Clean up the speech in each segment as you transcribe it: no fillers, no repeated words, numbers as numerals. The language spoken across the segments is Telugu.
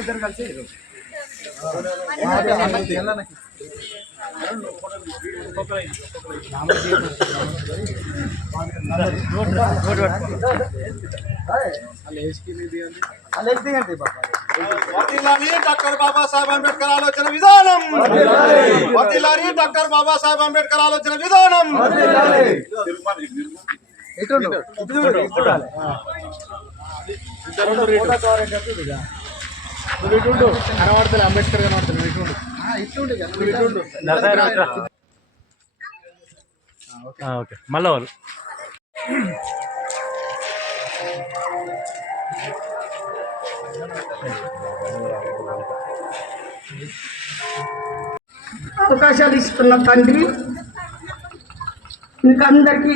ఇద్దరు కలిసి డాక్టర్ బాబాసాహెబ్ అంబేద్కర్ ఆలోచన విధానం, డాక్టర్ బాబాసాహెబ్ అంబేద్కర్ ఆలోచన విధానం. కనబడుతుంది అంబేద్కర్ కనబడుతుంది. ఓకే మళ్ళా వాళ్ళు అవకాశాలు ఇస్తున్న తండ్రి మీకు అందరికీ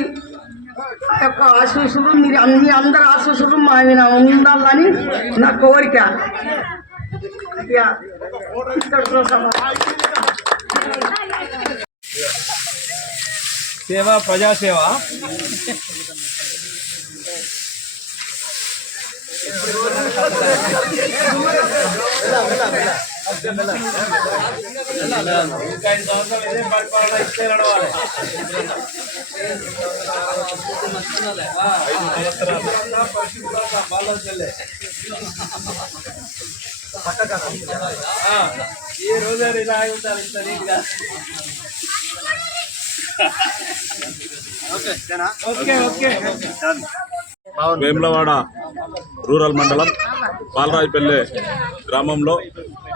ఆ యొక్క ఆశీస్సులు, మీరు అన్ని అందరి ఆశీస్సులు మా ఆయన ఉండాలని నా కోరిక. సేవ ప్రజాసేవ ఈ రోజు ఇలా ఉంటారు ఇంత నీట్గా. వేములవాడ రూరల్ మండలం బాలరాజపల్లె గ్రామంలో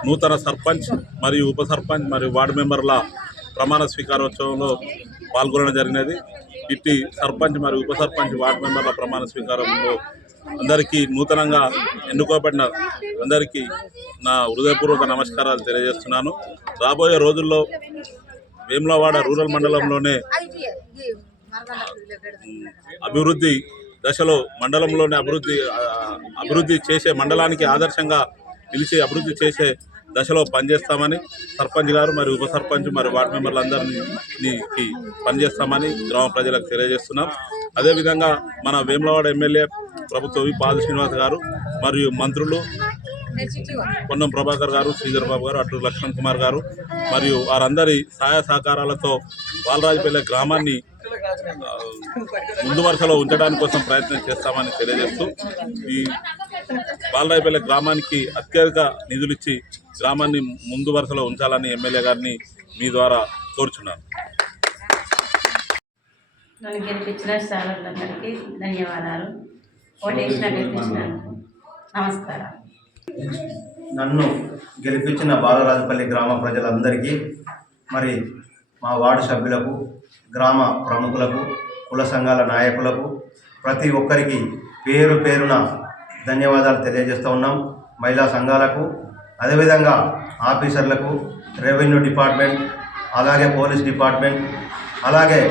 నూతన సర్పంచ్ మరియు ఉప సర్పంచ్ మరియు వార్డు మెంబర్ల ప్రమాణ స్వీకారోత్సవంలో పాల్గొనడం జరిగినది. ఇట్టి సర్పంచ్ మరియు ఉప సర్పంచ్ వార్డు మెంబర్ల ప్రమాణ స్వీకారంలో అందరికీ నూతనంగా ఎన్నుకోబడిన అందరికీ నా హృదయపూర్వక నమస్కారాలు తెలియజేస్తున్నాను. రాబోయే రోజుల్లో వేములవాడ రూరల్ మండలంలోనే అభివృద్ధి దశలో మండలంలోనే అభివృద్ధి చేసే, మండలానికి ఆదర్శంగా నిలిచి అభివృద్ధి చేసే దశలో పనిచేస్తామని సర్పంచ్ గారు మరియు ఉప సర్పంచ్ మరియు వార్డు మెంబర్లందరికీ పనిచేస్తామని గ్రామ ప్రజలకు తెలియజేస్తున్నాం. అదేవిధంగా మన వేములవాడ ఎమ్మెల్యే ప్రభుత్వ పాద శ్రీనివాస్ గారు మరియు మంత్రులు పొన్నం ప్రభాకర్ గారు, శ్రీధర్ బాబు గారు, అటు లక్ష్మణ్ కుమార్ గారు మరియు వారందరి సహాయ సహకారాలతో బాలరాజపల్లె గ్రామాన్ని ముందు వరుసలో ఉంచడానికి కోసం ప్రయత్నం చేస్తామని తెలియజేస్తూ ఈ బాలరాజపల్లె గ్రామానికి అత్యధిక నిధులిచ్చి గ్రామాన్ని ముందు వరుసలో ఉంచాలని ఎమ్మెల్యే గారిని మీ ద్వారా కోరుచున్నాను. నన్ను గెలిపించిన సార్లందరికీ ధన్యవాదాలు. ఓటేసిన నమస్కారం. నన్ను గెలిపించిన బాలరాజపల్లి గ్రామ ప్రజలందరికీ, మరి మా వార్డు సభ్యులకు, గ్రామ ప్రముఖులకు, కుల సంఘాల నాయకులకు, ప్రతి ఒక్కరికి పేరు పేరున ధన్యవాదాలు తెలియజేస్తూ ఉన్నాం. మహిళా సంఘాలకు, అదేవిధంగా ఆఫీసర్లకు, రెవెన్యూ డిపార్ట్మెంట్, అలాగే పోలీస్ డిపార్ట్మెంట్, అలాగే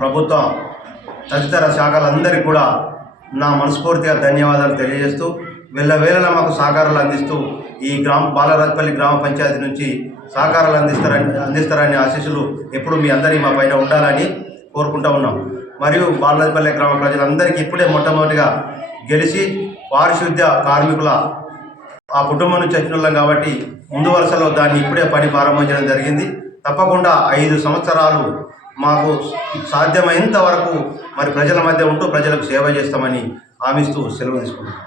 ప్రభుత్వ తదితర శాఖలందరికీ కూడా నా మనస్ఫూర్తిగా ధన్యవాదాలు తెలియజేస్తూ, వెళ్ళవేళలా మాకు సహకారాలు అందిస్తూ ఈ బాలరాజపల్లి గ్రామ పంచాయతీ నుంచి సహకారాలు అందిస్తారని ఆశీస్సులు ఎప్పుడు మీ అందరి మా పైన ఉండాలని కోరుకుంటూ ఉన్నాం. మరియు బాలరాజపల్లి గ్రామ ప్రజలందరికీ ఇప్పుడే మొట్టమొదటిగా గెలిచి పారిశుద్ధ్య కార్మికుల ఆ కుటుంబం నుంచి వచ్చిన వాళ్ళం కాబట్టి ముందు వరుసలో దాన్ని ఇప్పుడే పని ప్రారంభించడం జరిగింది. తప్పకుండా 5 సంవత్సరాలు మాకు సాధ్యమైనంత వరకు మరి ప్రజల మధ్య ఉంటూ ప్రజలకు సేవ చేస్తామని హామీస్తూ సెలవు తీసుకుంటున్నాం.